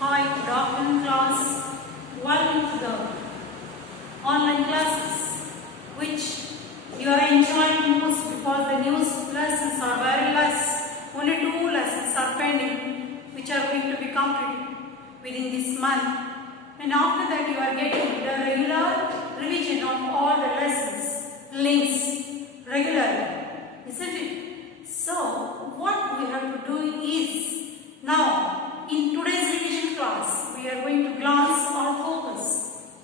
Hi, good afternoon class. Welcome to the online classes which you are enjoying most because the new lessons are very less. Only 2 lessons are pending which are going to be completed within this month. And after that you are getting the regular revision of all the lessons, links regularly. Isn't it? So what we have to do is now in today's revision class we are going to glance or focus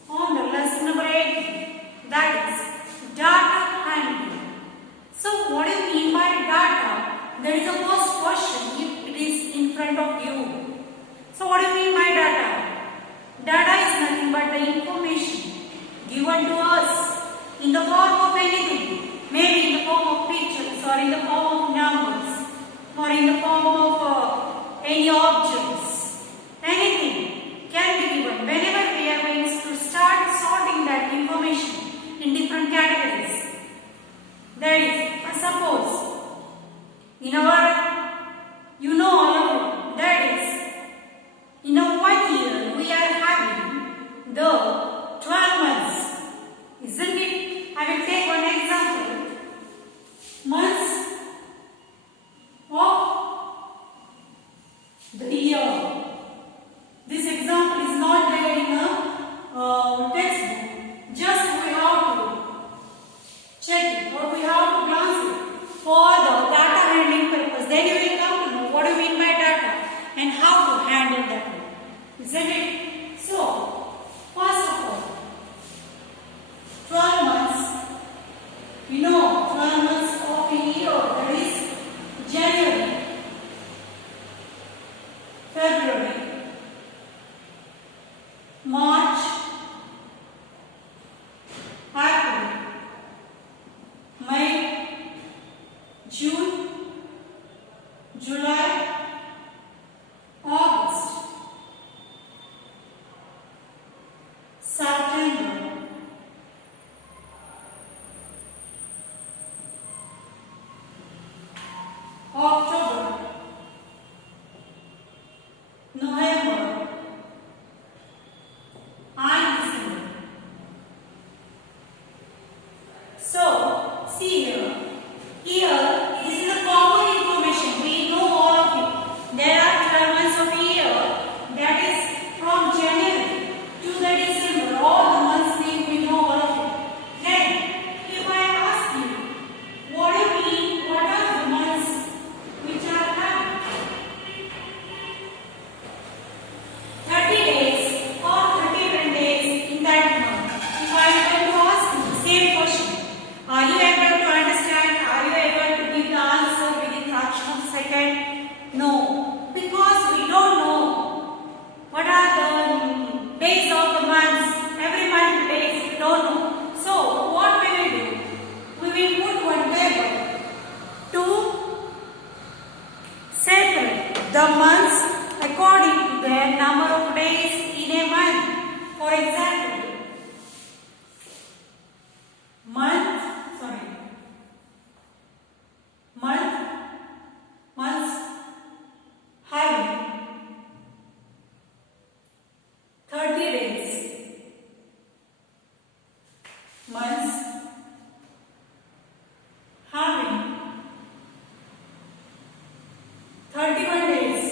on the lesson number 8, that is data handling. So what do you mean by data? That is the first question if it is in front of you. So what do you mean by data? Data is nothing but the information given to us in the form of anything, maybe in the form of pictures or in the form of numbers or in the form of any objects. Anything can be given whenever we are going to start sorting that information in different categories. That is, suppose in our, you know all of it, that is, in a 1 year we are having the 12 months, isn't it? I will take one example. Months of the year. This example is not there in a textbook. Just we have to check it or we have to glance it for the data handling purpose. Then you will come to know what do you mean by data and how to handle that one. Isn't it? So, first of all, 12 months. You know 12 months of a year, that is January, February, March, April, May, June, July, August, September, October, November, and December. So, see here. Here, this is the common information. We know all of it. There are 12 months of a year. That is from January to the December. All the months we know all of it. Then, if I ask you, what do you mean? What are the months which are having 30 days or 31 days in that month? If I am going to ask you the same question, are you able to understand? Are you able to give the answer within fraction of a second? No, because we don't know what are the days of the months. Every month days we don't know. So what we will do? We will put one table to separate the months according to their number of days in a month. For example, months having 30 days. Months having 31 days.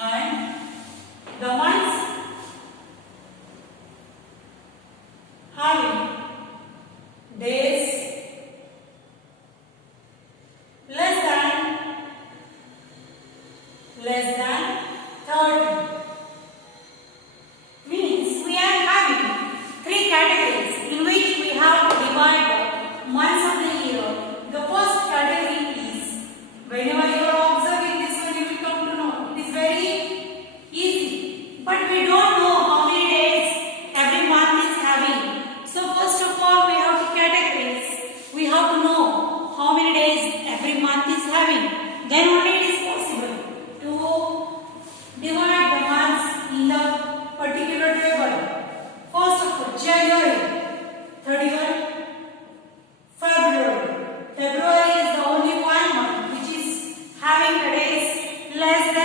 And the months having days less than 30. Means we are having 3 categories in which we have to divide the months of the year. The first category is, whenever you are observing this one you will come to know. It is very easy. But we don't know how many days every month is having. So first of all we have to categorize. We have to know how many days every month is having. Then only it is possible to divide the months in the particular table. First of all, January, 31. February is the only one month which is having the days less than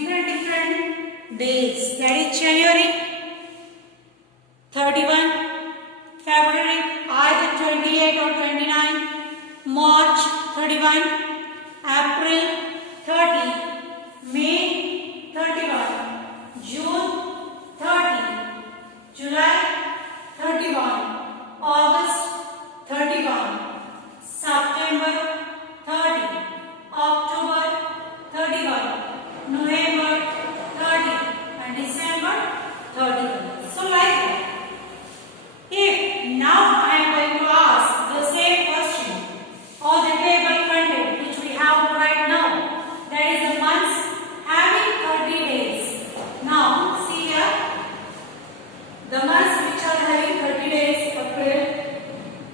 different days. That is January 31, February either 28 or 29, March 31, April 30, May 31, June 30, July 31, August 31, September 30, October 31, November 30, and December 31. So like that. If now I am going to ask the same question or the table content which we have right now, that is the months having 30 days. Now see here, the months which are having 30 days: April,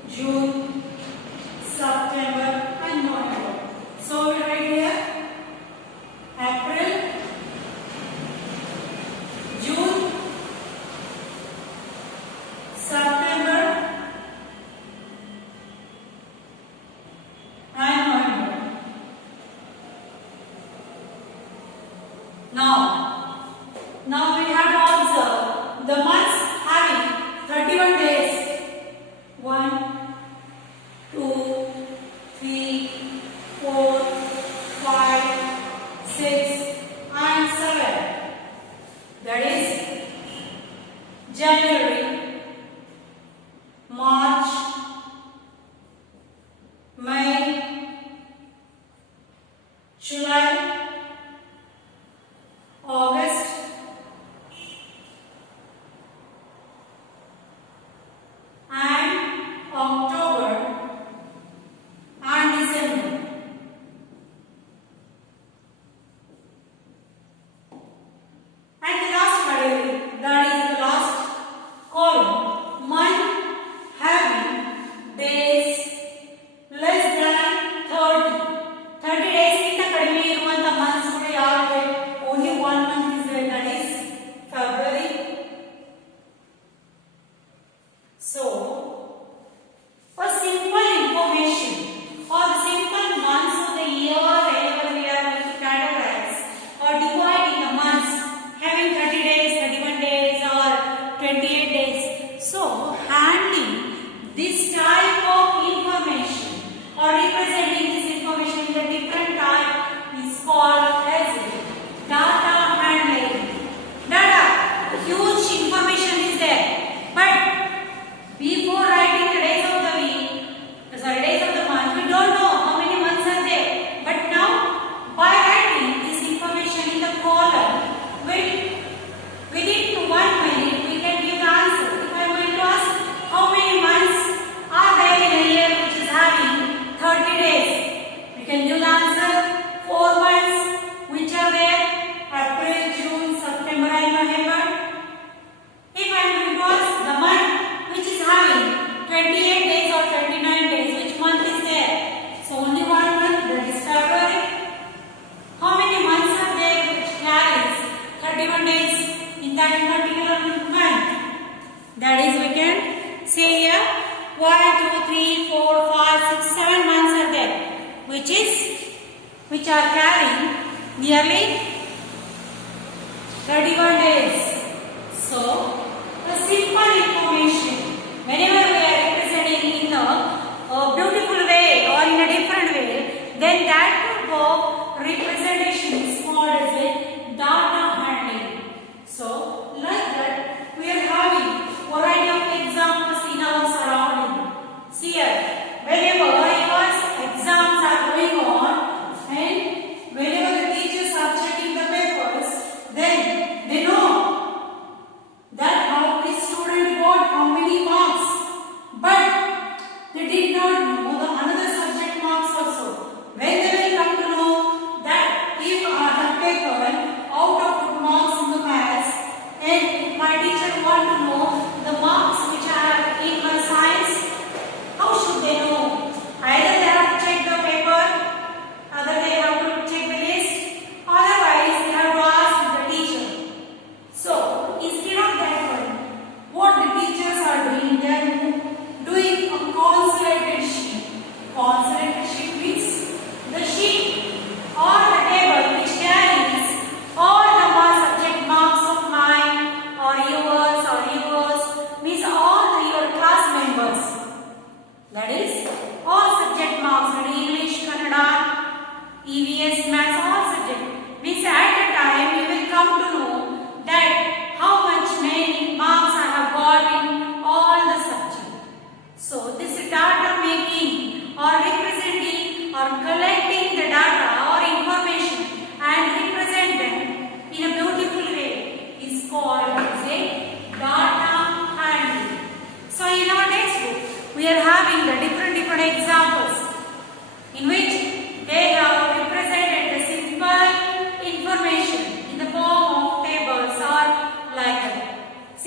June, September and November. So we write here April, June, September and November. Now we have to observe the months having 31 days. 1, 2, 3, 4, 5, 6 and 7. That is January, March, May, July, August, and October and December. And the last category, that is the last column, month having days less than 30. 30 days in the kadime iruvanta months kuda yave, only one month is there, that is February. So for simple information or the simple months of the year wherever we are going to categorize or divide in the months having 30 days, 31 days or 28 days. So handling this type of information or representing this information in the different type is called as data handling. Data, huge information is there, but before writing the days of the week, days of the month, we don't know how many months are there. But now, by writing this information in the column, within 1 minute, we can give the answer. If I am going to ask how many months are there in a year which is having 30 days, we can give the answer 4 months which are there: April, June, September and November. If I am going to ask the month which is having 28 days or 29 days, which month is there? So only one month, that is February. How many months are there which carries 31 days in that particular month? That is, we can say here 1, 2, 3, 4, 5, 6, 7 months are there, which are carrying nearly 31 days. So the simple information, whenever we are representing in a beautiful way or in a different way, then that type of representation is called as a data handling. So like that, we are having variety of examples in our surrounding. See here, whenever your exams are going on and whenever the teachers are checking the papers, then they know that how this student got how many marks, but they did not know the another subject marks also. When they will come to know that if I have taken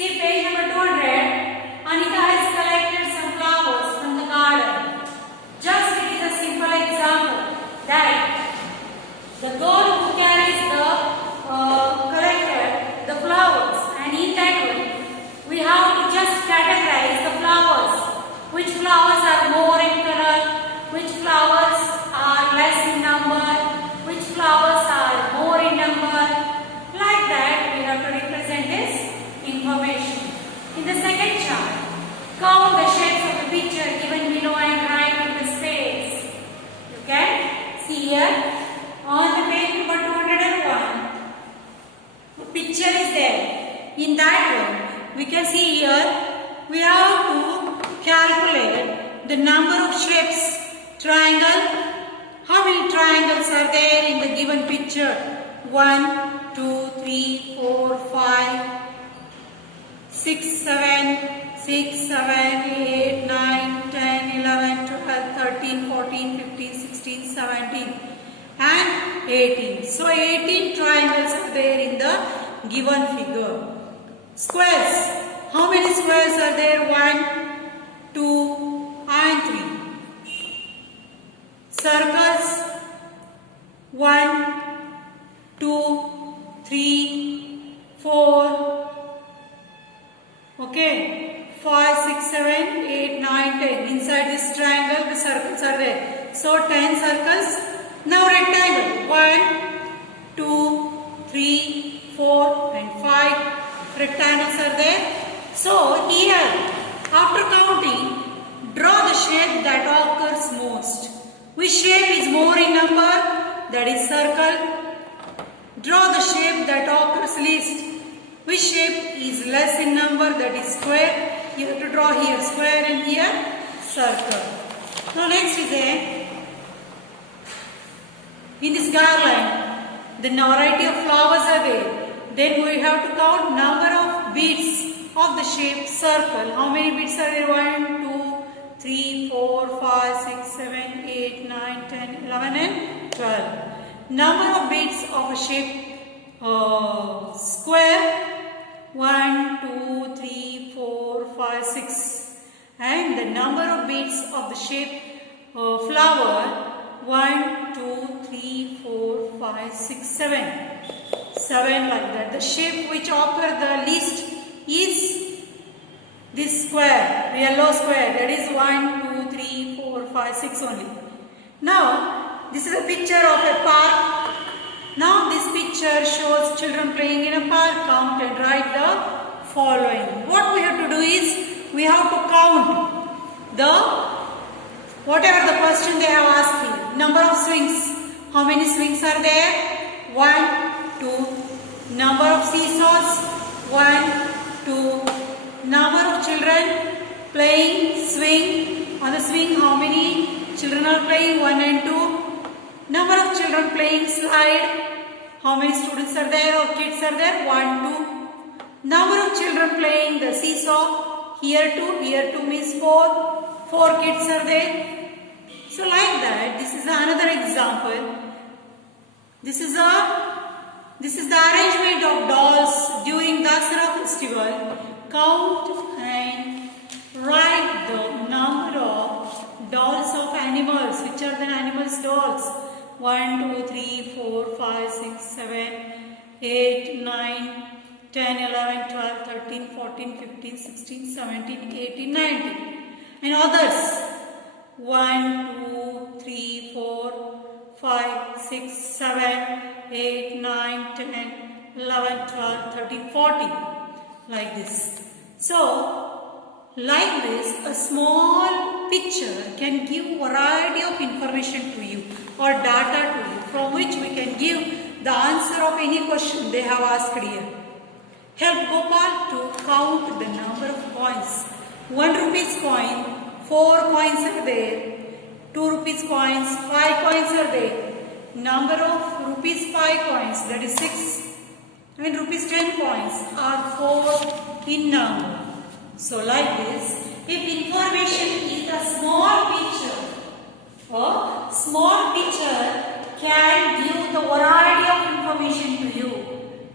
See page number 200. Anika has collected some flowers from the garden. Just it is a simple example that the girl who carries the collected the flowers, and in that way we have to just categorize the flowers. Which flowers are more in color, which flowers are less in number, which flowers are more in number. Like that we have to represent this information. In the second chart, count the shapes of the picture given below and write in the space. You can see here on the page number 201, the picture is there. In that one, we can see here we have to calculate the number of shapes. Triangle. How many triangles are there in the given picture? 1, 2, 3, 4, 5, 6, 7, 6, 7, 8, 9, 10, 11, 12, 13, 14, 15, 16, 17 and 18. So 18 triangles are there in the given figure. Squares. How many squares are there? 1, 2 and 3. Circles. 1, 2, 3, 4. Okay. 5, 6, 7, 8, 9, 10. Inside this triangle, the circles are there. So 10 circles. Now rectangle. 1, 2, 3, 4 and 5 rectangles are there. So here, after counting, draw the shape that occurs most. Which shape is more in number? That is circle. Draw the shape that occurs least. Which shape is less in number? That is square. You have to draw here square and here circle. Now next is in this garland, the variety of flowers are there. Then we have to count number of beads of the shape circle. How many beads are there? 1, 2, 3, 4, 5, 6, 7, 8, 9, 10, 11 and 12. Number of beads of a shape square. 1, 2, 3, 4, 5, 6. And the number of beads of the shape flower. 1, 2, 3, 4, 5, 6, 7. 7 like that. The shape which occurs the least is this square, the yellow square. That is 1, 2, 3, 4, 5, 6 only. Now, this is a picture of a park. Now, this picture shows children playing in a park. Count and write the following. What we have to do is, we have to count the, whatever the question they have asked you. Number of swings. How many swings are there? 1, 2. Number of seesaws. 1, 2. Number of children playing swing. On the swing, how many children are playing? 1 and 2. Number of children playing slide. How many students are there or kids are there? 1, 2. Number of children playing the seesaw. Here 2 means 4. 4 kids are there. So like that, this is another example. This is the arrangement of dolls during Dasara festival. Count and write the number of dolls of animals. Which are the animals' dolls? 1, 2, 3, 4, 5, 6, 7, 8, 9, 10, 11, 12, 13, 14, 15, 16, 17, 18, 19. And others. 1, 2, 3, 4, 5, 6, 7, 8, 9, 10, 11, 12, 13, 14. Like this. So, like this, a small picture can give variety of information to you or data to you, from which we can give the answer of any question they have asked here. Help Gopal to count the number of coins. 1 rupees coin, 4 coins are there. 2 rupees coins, 5 coins are there. Number of rupees 5 coins, that is 6. And rupees 10 coins are 4 in number. So like this, if information is a small picture, a small picture can give the variety of information to you.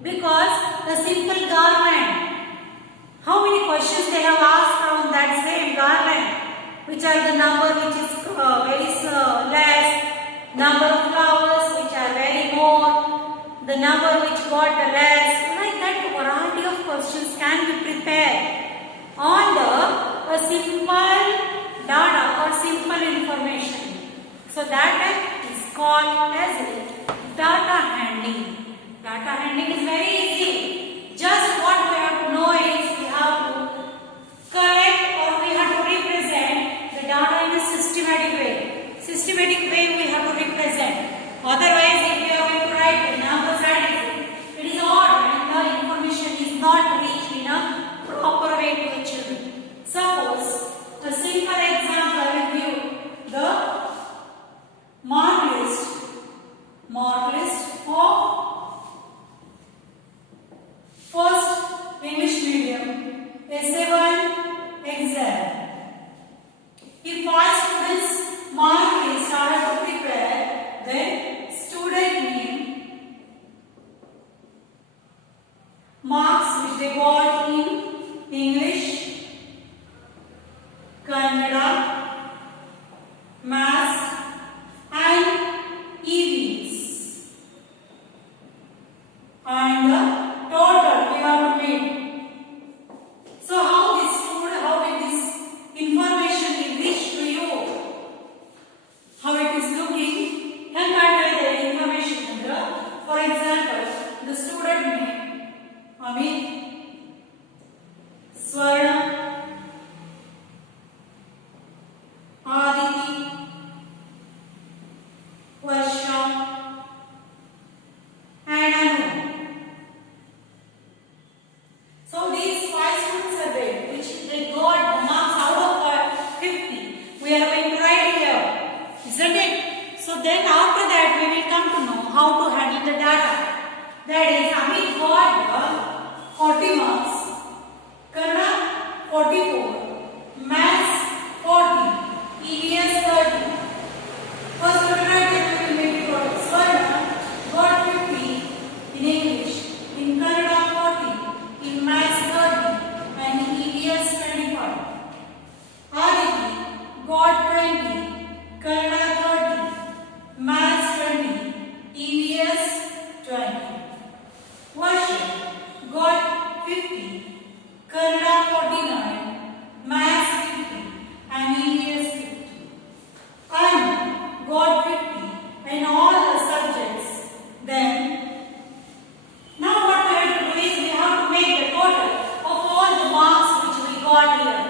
Because the simple garment, How many questions they have asked from that same garland? Which are the number which is very less, number of flowers which are very more, the number which got the less. Like that, a variety of questions can be prepared on a simple data or simple information. So that is called as data handling. Data handling is very easy. Just what we have to know is we have to collect or we have to represent the data in a systematic way. Systematic way we have to represent. Otherwise, if we are going to write the numbers and it is odd and the information is not reached in a proper way to the children. Suppose a simple example will give the mark list of first English medium SA1 exam. If 5 students mark list are to prepare, then student name, marks which they got in English, Kannada, Maths and EVs, and the total we have to make. So how will this information will reach to you? How it is looking? Can I the information? For example, the student name Amit, Swarna, Aditi, Varsha and Anu. So these 5 students are there which they got the marks out of 50. We are going to write here, isn't it? So then after that we will come to know how to handle the data. That is, Amit got the 40 marks, Kannada 44, Maths 40, EVS 30. First we will write it, we will make it total. Swarna got 50 in English, in Kannada 40, in Maths 30 and in EVS 25. Aditi got 20, Kannada 30, Maths 20, EVS 20. Varsha got 50, Kannada 49, Maths 50 and EVS 50. Anu got 50 in all the subjects. Then, now what we have to do is we have to make the total of all the marks which we got here.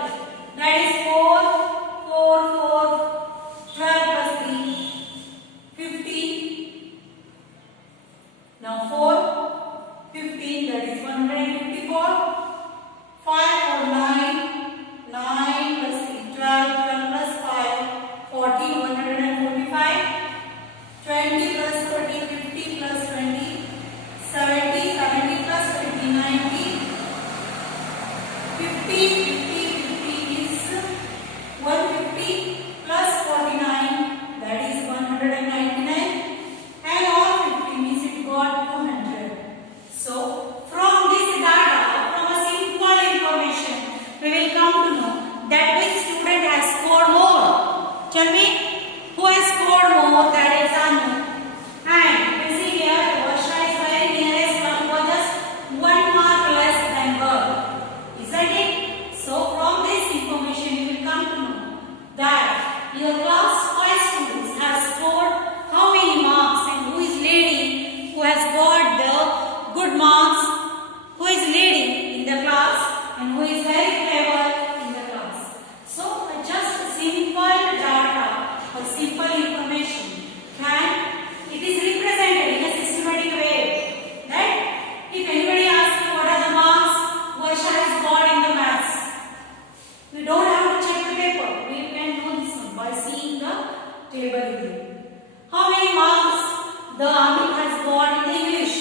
That is 4, 12 plus 3, 50. Now 4, 15, that is 154. 5 or 9, 9 plus 3, 12 plus 5, 40, 145. 20 plus 30, 50 plus 20, 70, 70 plus 20, 90. 50, 50 is 150 plus 49, that is 199. And all 50 means it got 200. So from this data, from a simple information, we will come to know that which student has scored more. Tell me, who has scored more? That is Anu. And you can see here, Varsha is very nearest one, was just 1 mark less than her. Isn't it? So from this information, you will come to know that your class 5 students have scored how many marks and who is leading, who has got the good marks, who is leading in the class and who is very clever in the class. So just a simple data or simple information it is represented in a systematic way. That if anybody asks you what are the marks Varsha has got in the maths, we don't have to check the paper. We can know this one by seeing the table here. How many marks the Amit has got in English?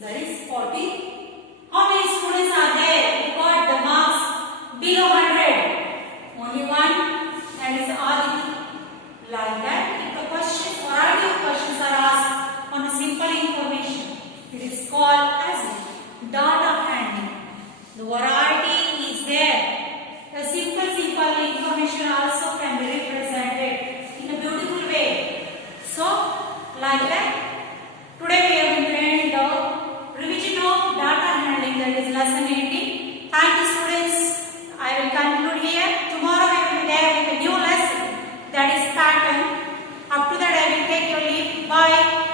That is 40. How many students are there who got the marks below 100? Only one, that is Aditi. Like that, if the variety of questions are asked on a simple information, it is called as data handling. The variety simple information also can be represented in a beautiful way. So, like that, today we have been the revision of data handling, that is lesson 18. Thank you students. I will conclude here. Tomorrow we will be there with a new lesson, that is pattern. Up to that I will take your leave. Bye.